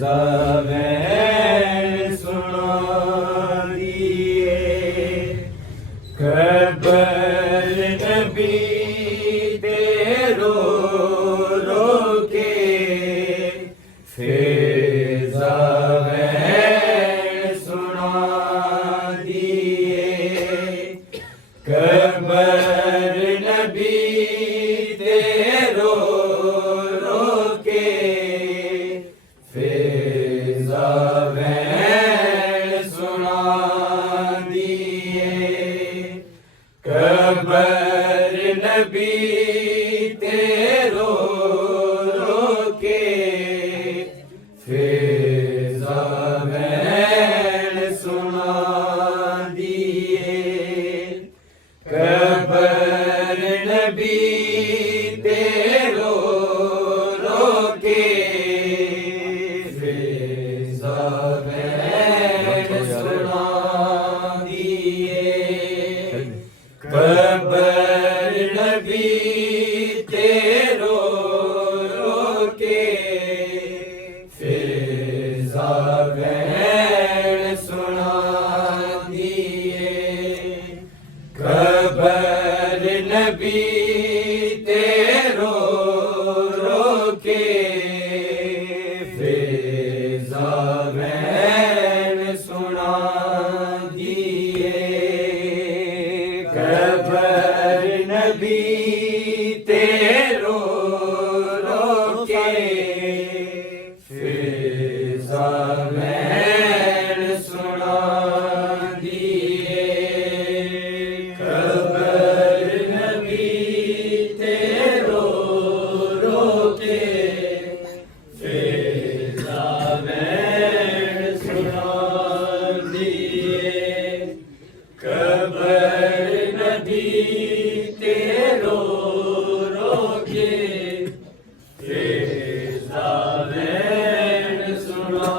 ज़ावें सुना दिए कबल नबी तेरो रो के ज़ावें सुना दिए कबल नबी तेरो रो के ज़ावें सुना दिए कबर नबी तेरो रो के ज़ावें सुना दिए कबर नबी तेरो रो के कबर नबी तेरो रो के ज़ावें सुना दिए कबर नबी तेरो रो के ज़ावें सुना दिए कबर नबी तेरो रो के ज़ावें सुना दिए कबर नबी तेरो रो के ज़ावें सुना दिए कबर नबी तेरो रो के ज़ावें सुना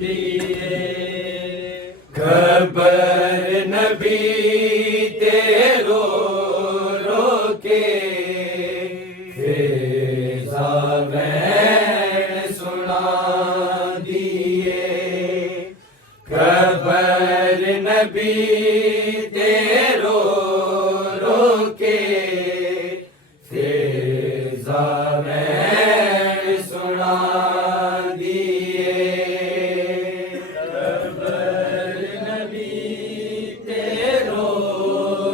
दिए कबर नबी तेरो रो के ज़ावें सुना दिए कबर नबी तेरो रो के ज़ावें सुना दिए कबर नबी तेरो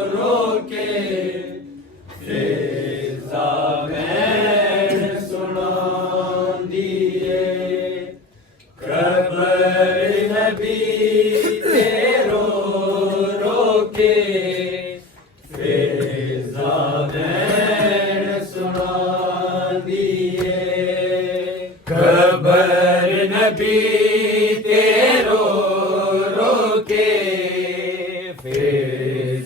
रो के ज़ावें सुना दिए कबर नबी तेरो रो के ज़ावें सुना दिए कबर नबी तेरो रो के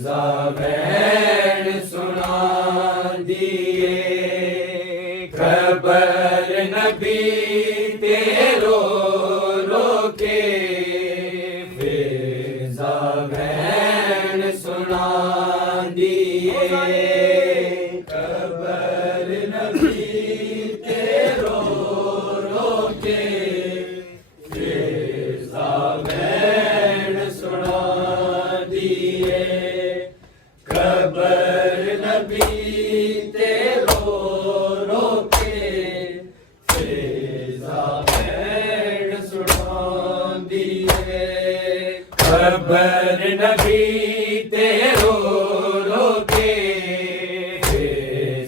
ज़ावें सुना दिए कबर नबी तेरो रो के ज़ावें सुना दिए कबर नबी तेरो रो के ज़ावें सुना दिए कबर नबी तेरो रो के ज़ावें सुना दिए कबर नबी तेरो रो के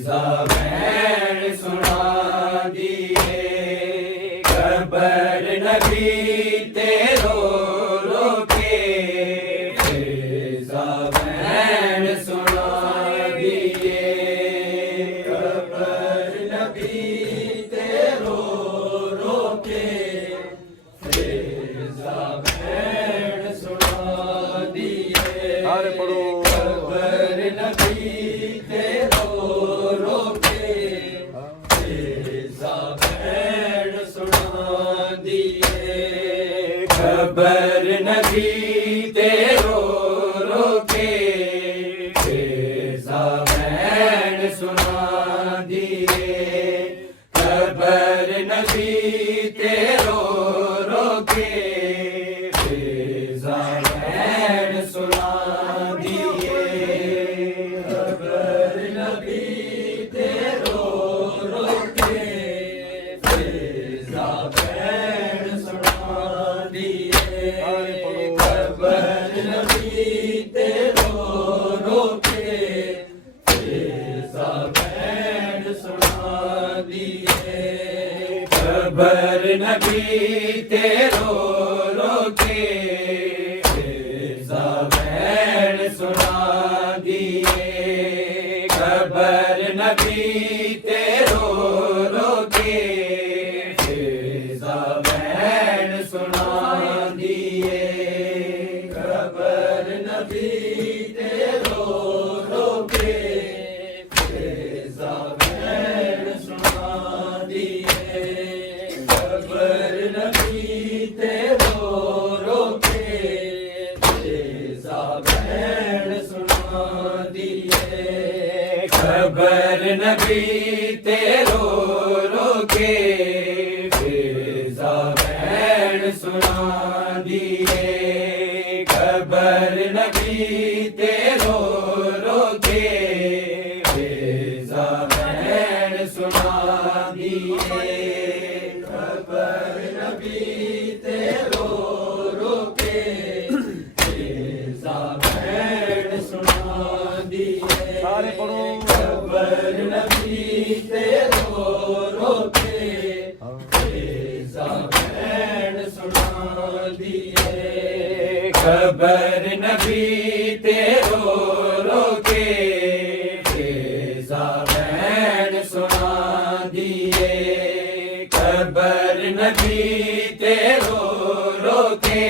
ज़ावें सुना दिए कबर नबी तेरो रो के ज़ावें सुना दिए कबर नबी तेरो रो के ज़ावें सुना दिए कबर नबी तेरो रो के ज़ावें सुना दिए कबर नबी तेरो रो के ज़ावें सुना दिए कबर नबी खबर नबी तेरो रोके ज़बैन सुना दिए खबर नबी तेरो रोके ज़बैन सुना दिए खबर नबी तेरो रोके ज़बैन सुना दिए खबर नबी तेरो रोके ज़बैन सुना दिए खबर नबी तेरो रोके ज़बैन सुना दिए खबर नबी तेरो रोके ज़बैन सुना दिए खबर नबी तेरो रोके ज़बैन सुना दिए सारे पढ़ो खबर नबी तेरो रोके ज़बैन सुना दिए खबर नबी तेरो रोके ज़बैन सुना दिए खबर नबी तेरो रोके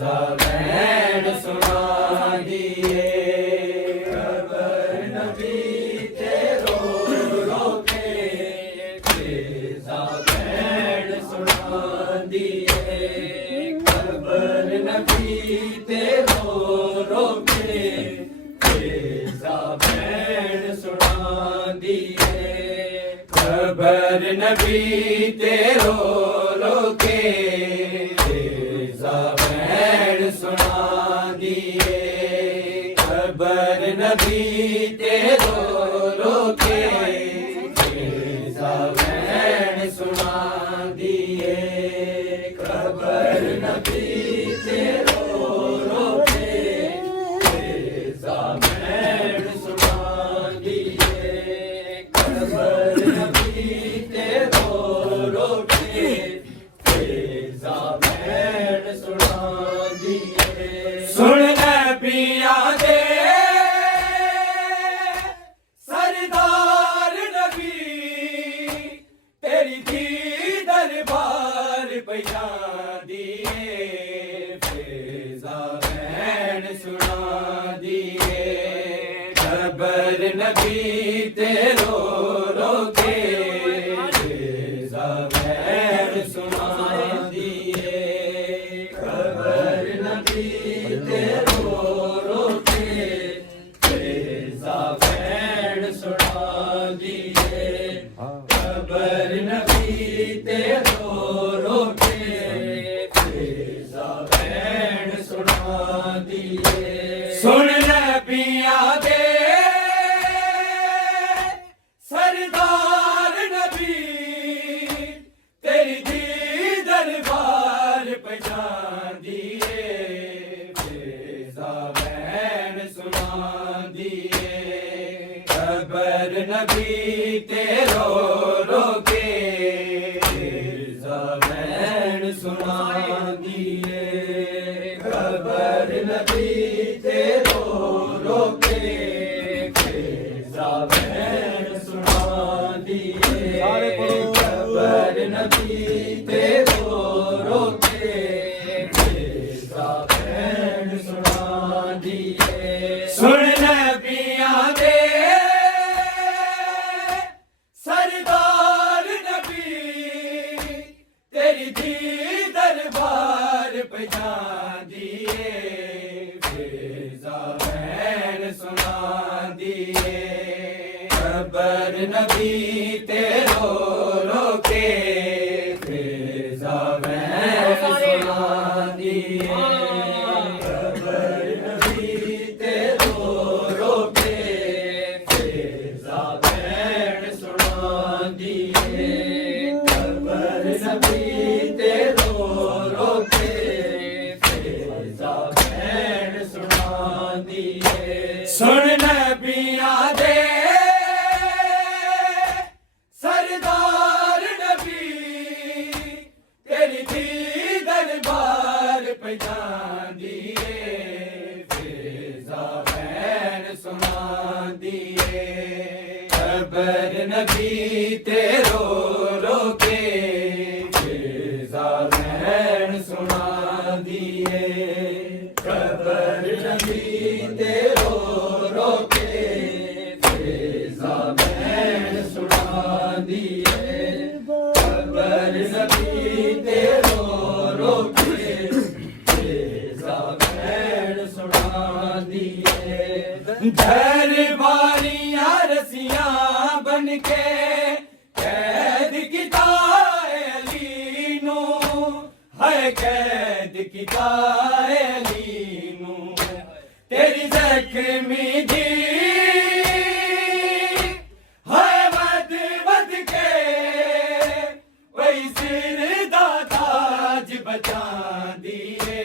ज़बैन सुना दिए खबर नबी तेरो रोके ज़बैन सुना दिए खबर नबी तेरो रोके ज़बैन सुना दिए खबर नबी तेरो रोके ज़बैन सुना दिए खबर नबी तेरो रोके ज़बैन सुना दिए खबर नबी तेरो रोके ज़बैन सुना दिए खबर नबी तेरो रोके ज़बैन सुना दिए सुन नबियां दे सरदार नबी तेरी दी दरबार पैया दिए ज़बैन सुना दिए खबर नबी तेरो रोके ज़बैन सुना दिए खबर नबी तेरो रोके ज़बैन सुना दिए खबर नबी तेरो रोके ज़बैन सुना दिए सुन नबियां दे सरदार नबी तेरी दी दरबार पजा दिए ज़बैन सुना दिए खबर नबी तेरो रोके ज़बैन सुना दिए खबर नबी तेरो रोके ज़बैन सुना दिए सारे पढ़ो खबर नबी तेरो रोके ज़बैन सुना दिए सुन नबियां दे सरदार नबी तेरी दी दरबार पजा दिए ज़बैन सुना दिए खबर नबी तेरो रोके ज़बैन सुना दिए खबर नबी तेरो रोके ज़बैन सुना दिए खबर नबी तेरो रोके ज़बैन सुना दिए सुन नबियां दे सरदार नबी खबर नबी ते रो रो के तेजा भैन सुना दिए दरबारियां रसियां बन के कैद किता अली नू है कैद किता अली नू तेरी जख्मी दी बचा दिए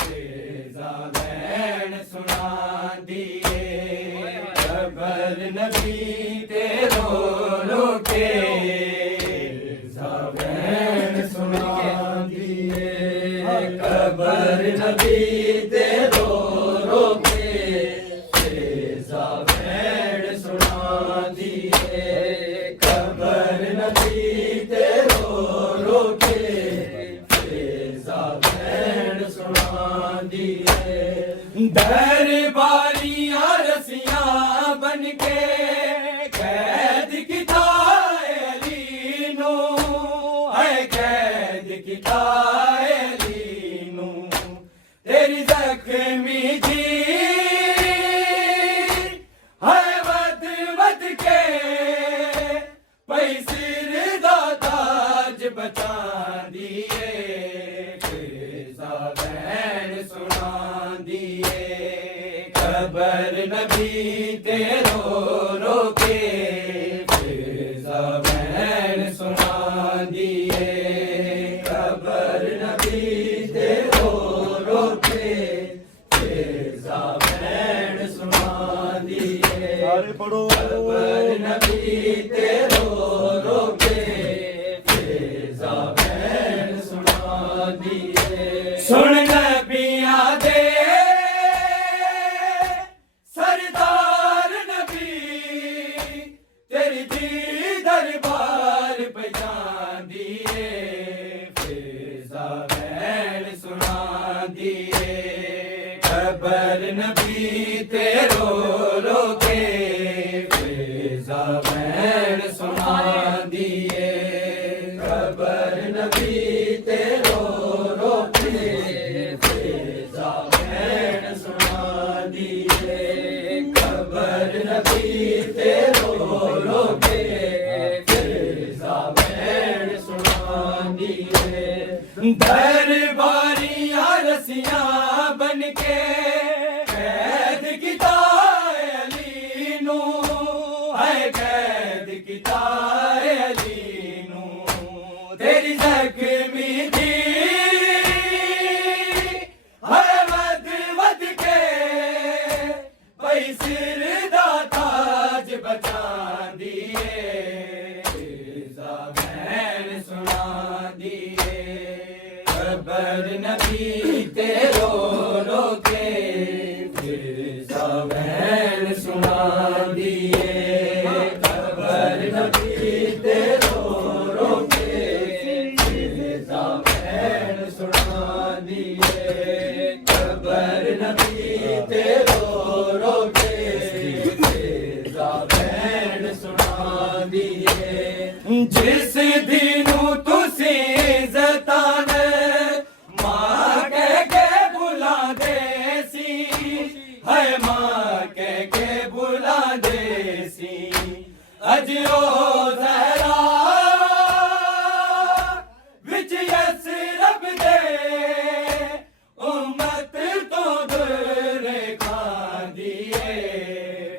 फेजा भैन सुना दिए खबर नबी ते रो रो के फेजा भैन सुना दिए खबर नबी ते रो रो के फेजा भैन सुना दिए खबर नबी ते रो रो के दरबारियां रसियां बन के कैद किता अली नू है कैद किता अली नू तेरी जख्मी जी है वद वद के पई सिर दा ताज बचा दिए फेजा भैन सुना दिए खबर नबी ते रो रो के फेजा भैन सुना दिए खबर नबी ते रो रो के फेजा भैन सुना दिए सारे पढ़ो खबर नबी ते रो रो के फेजा भैन सुना दिए सुन नबियां दे दरबार बजा दिए फेजा भैन सुना दिए खबर नबी ते रो रो के फेजा भैन सुना दिए खबर नबी ते रो रो के फेजा भैन सुना दिए खबर नबी ते रो रो के दरबारियां रसियां बन के कैद किता अली नू है कैद किता अली नू तेरी जख्मी दी है वद वद के पई सिर दा ताज बचा दिए फेजा भैन सुना दिए खबर नबी ते रो रो के फेजा भैन सुना दिए खबर नबी ते रो रो के फेजा भैन सुना दिए खबर नबी ते रो रो के फेजा भैन सुना दिए जिस दिनों तुसी जतान है माँ के बुला देसी अजियो जहरा विच यस रब दे उम्मत तो दूर खा दिए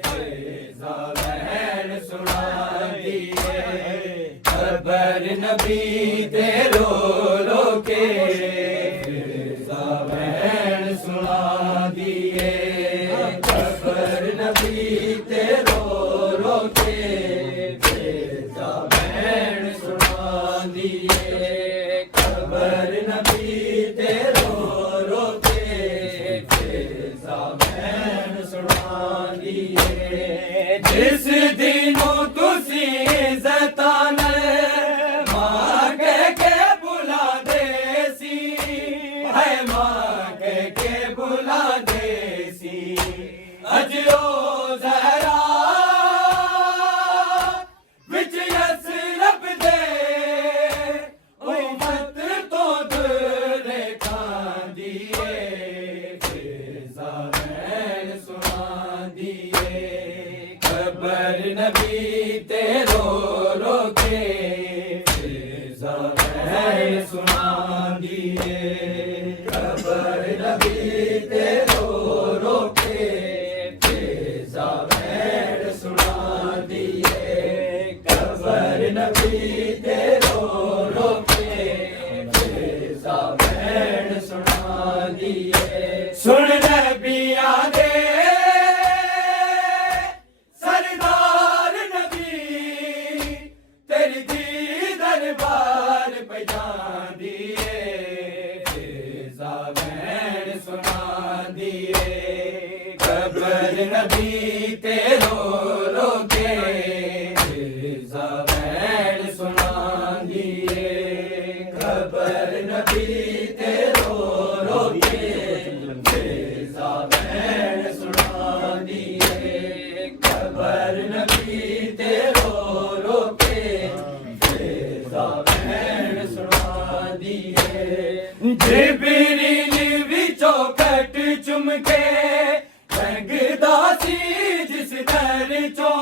फेजा भैन सुना दिए खबर नबी ते रो रो के फेजा भैन सुना दिए खबर नबी ते रो रो के फेजा भैन सुना दिए खबर नबी ते रो रो के फेजा भैन सुना दिए जिस दिनों तुसी जतान मांगे के बुला देसी है मांगे के बुला देसी अजो जहरा विच यस रब दे सुना दिए खबर नबी ते रो रो के फिजा बहन सुना दिए खबर नबी ते रो रो के फिजा बहन सुना दिए सुन नबिया दे सरदार नबी तेरी दी दरबार पे जान दिए फिजा बहन सुना दिए खबर नबी ते रो रो के फिजा बहन सुना दिए खबर नबी ते रो रो के फिजा बहन सुना दिए खबर नबी ते रो रो के फिजा बहन सुना दिए जिबरील विचों कट चुम के लंघदा सी जिस दर चों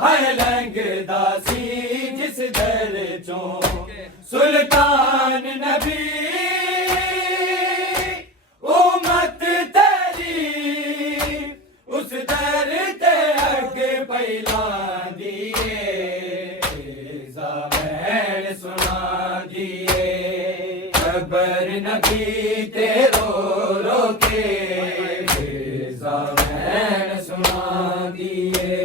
हाय लंघदा सी जिस दर चों सुल्तान नबी उम्मत तेरी उस दर ते अगे पैला दिए फिजा बहन सुना दिए खबर नबी ते रो रो के फिजा बहन सुना दिए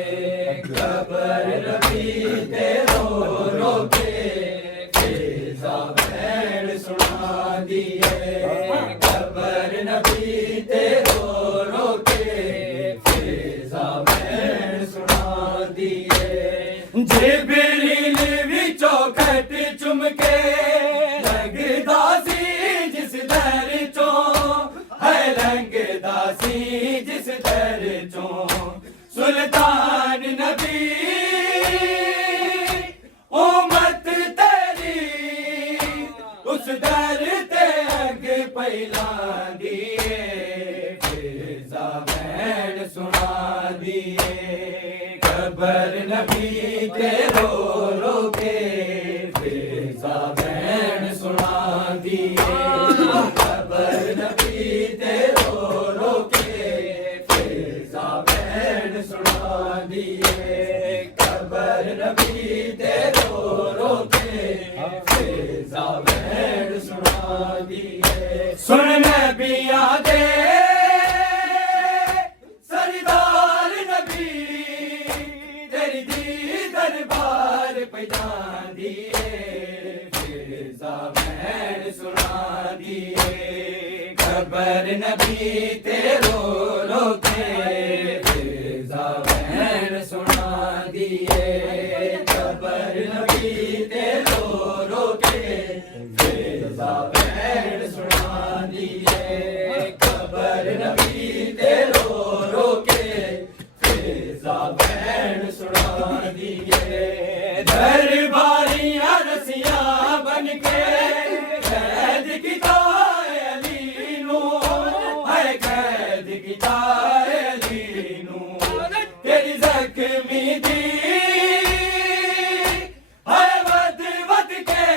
खबर नबी ते रो रो के फिजा बहन सुना दिए खबर नबी ते रो रो के फिजा बहन सुना दिए जिबरील विचों कट चुम के लंघदा सी जिस दर चों है लंघदा सी जिस दर चों सुल्तान नबी उम्मत तेरी उस दर ते अगे पैला दिए फिजा बहन सुना दिए खबर नबी ते रो रो के फिजा बहन सुना दिए खबर नबी ते रो रो के फिजा बहन सुना दिए खबर नबी ते रो रो के फिजा बहन सुना दिए सुन नबिया दे सरदार नबी तेरी दी दरबार पे जान दिए फिजा बहन सुना दिए खबर नबी ते रो रो के फिजा बहन सुना दिए खबर नबी ते रो रो के फिजा बहन सुना दिए खबर नबी ते रो रो के फिजा बहन सुना दिए दरबारियां रसियां बन के कैद किता अली नू हाय कैद किता अली नू तेरी जख्मी दी हाय वद वद के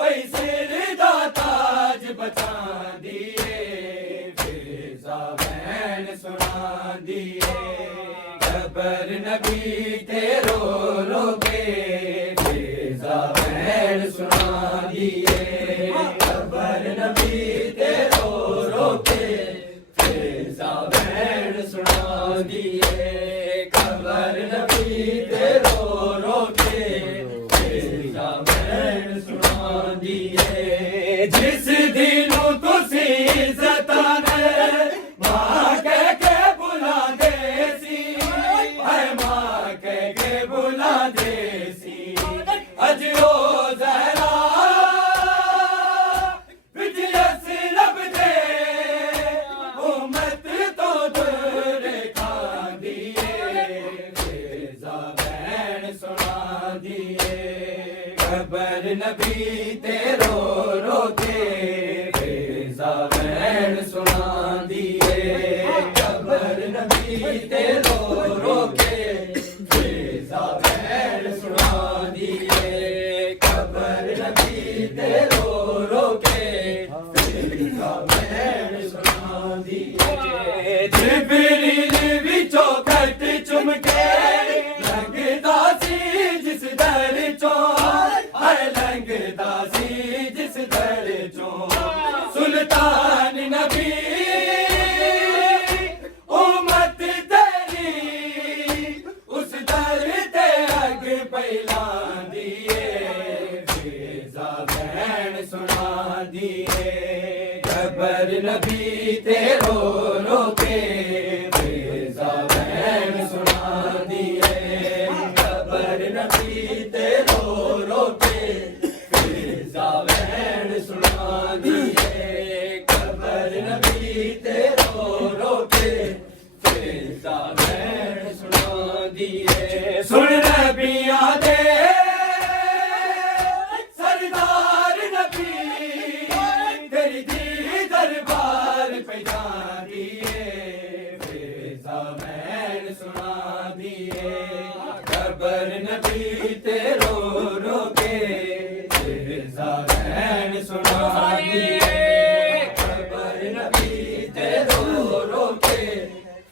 पई सिर दा ताज बचा दिए फिजा बहन सुना दिए खबर नबी ते रो रो के फिजा बहन सुना दिए खबर नबी ते रो रो के फिजा बहन सुना दिए खबर नबी ते रो रो के फिजा बहन सुना दिए जिस दिनों तुसी इज्जतां ने मां कह के बुला दे सी हाय मां कह के बुला दे सी अज ओ जहरा विजयस लब दे उम्मत तो दूर खां दिए फिजा बहन सुना दिए खबर नबी ते रो रो के फिजा बहन सुना दिए खबर नबी ते रो रो के फिजा बहन सुना दिए खबर नबी जिबरील विचों खत चुम के लंघदा सी जिस दर चों हाय लंघदा सी जिस दर चों सुल्तान नबी उम्मत तेरी उस दर ते अग पैलांदी सुना दिए खबर नबी तेरो रो के फिजा बहन सुना दिए खबर नबी तेरो रो के फिजा बहन सुना दिए खबर नबी तेरो रो के फिजा बहन सुना दिए सुन नबिया दे खबर नबी तेरो रो के फिजा बहन सुना दिए खबर नबी तेरो रो के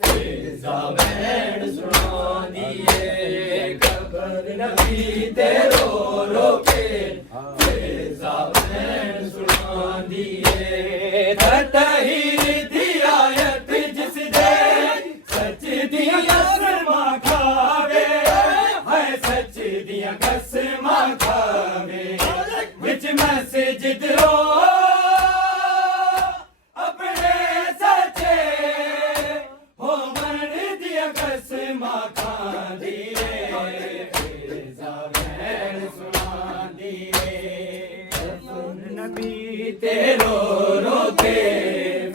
फिजा बहन सुना दिए खबर नबी तेरो रो के फिजा बहन सुना दिए तहीर दी आयत जिस दे सच दिया खावे है सच दिया कसमा खावे विच मस्जिद रो अपने सचे हो मन दिया कसमा खांदी फिजा बहन सुना दिए नबी तेरो रो के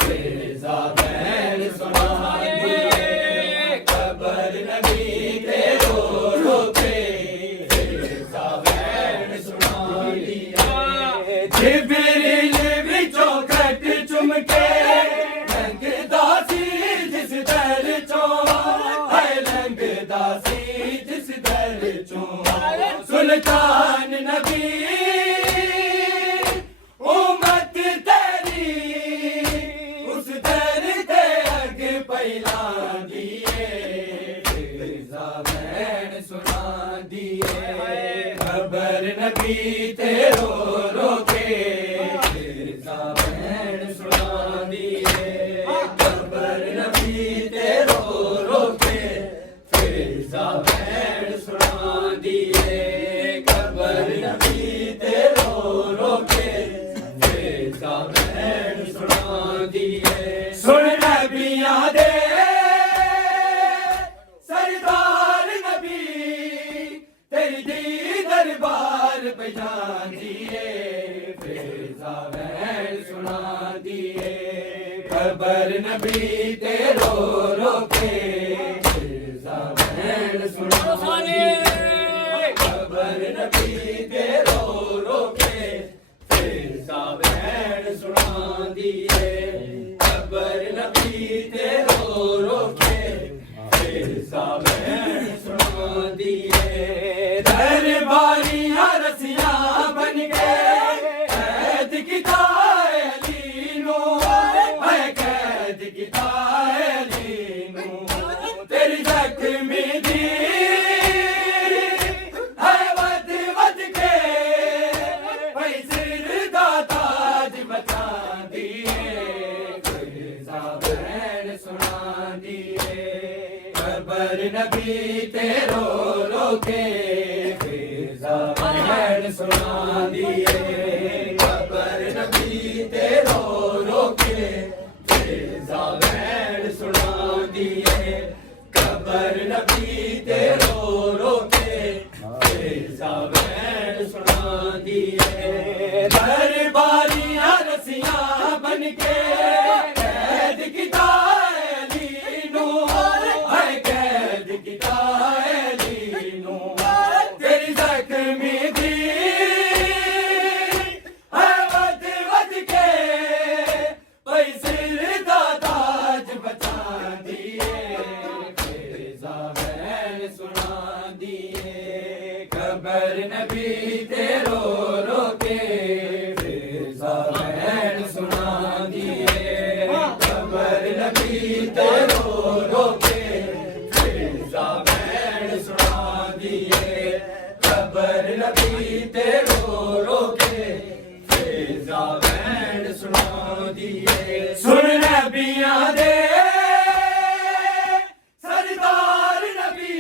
फिजा बहन सुना दिए खबर नबी तेरो रो के फिजा बहन सुना दिए जिबरील विचों खत चुम के लंघदा सी जिस दर चों हाय लंघदा सी जिस दर चों सुल्तान नबी उम्मत तेरी उस दर ते अग पैलांदी फिजा बहन सुना दिए खबर नबी तेरो रो के फिजा बहन सुना दिए खबर नबी तेरो रो के फिजा बहन सुना दिए खबर नबी तेरो रो के फिजा बहन सुना दिए सुन नबिया दे सरदार नबी तेरी दी दरबार पहचान दिए फिजा बहन सुना दिए खबर नबी तेरो रो के फिजा बहन सुना दिए खबर नबी तेरो रो के फिजा बहन सुना दिए खबर नबी तेरो रो के फिजा बहन सुना दिए दरबारियां रसियां बन गए कैद किता अली नू है कैद किता अली नू तेरी जख्मी दी है वद वद के भाई सिर दा ताज बचा दिए फिजा बहन सुना दिए खबर नबी तेरो रो के फिजा बहन सुना दिए खबर नबी तेरो रो के फिजा बहन सुना दिए खबर नबी तेरो रो के फिजा बहन सुना दिए दरबारियां रसियां बन के कैद किता अली नू है कैद किता अली नू तेरी जख्मी दी है वद वद के भाई सिर दा ताज बचा दिए फिजा बहन सुना दिए खबर नबी तेरो रो के फिजा बहन सुना दिए खबर नबी तेरो ते रो रो के फिजा बैंड सुनांदी है। सुन नबियां दे सरदार नबी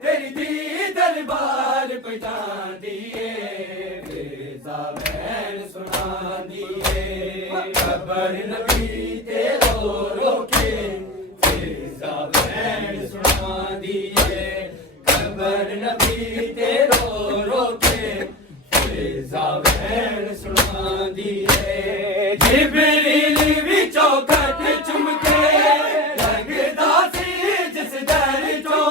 तेरी दी दरबार पहुंचांदी है फिजा बैंड सुनांदी है। खबर नबी ते रो रो के फिजा बैंड सुनांदी है। खबर नबी ते रो रो के फिजा बैंड सुनांदी है। जिब्रील भी चौखट चुमके लगदा सी जिस दर चों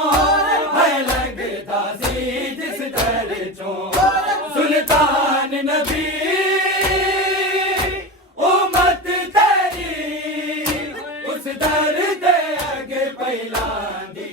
है लगदा सी जिस दर चों सुल्तान नबी उम्मत तेरी उस दर दे अगे फैलांदी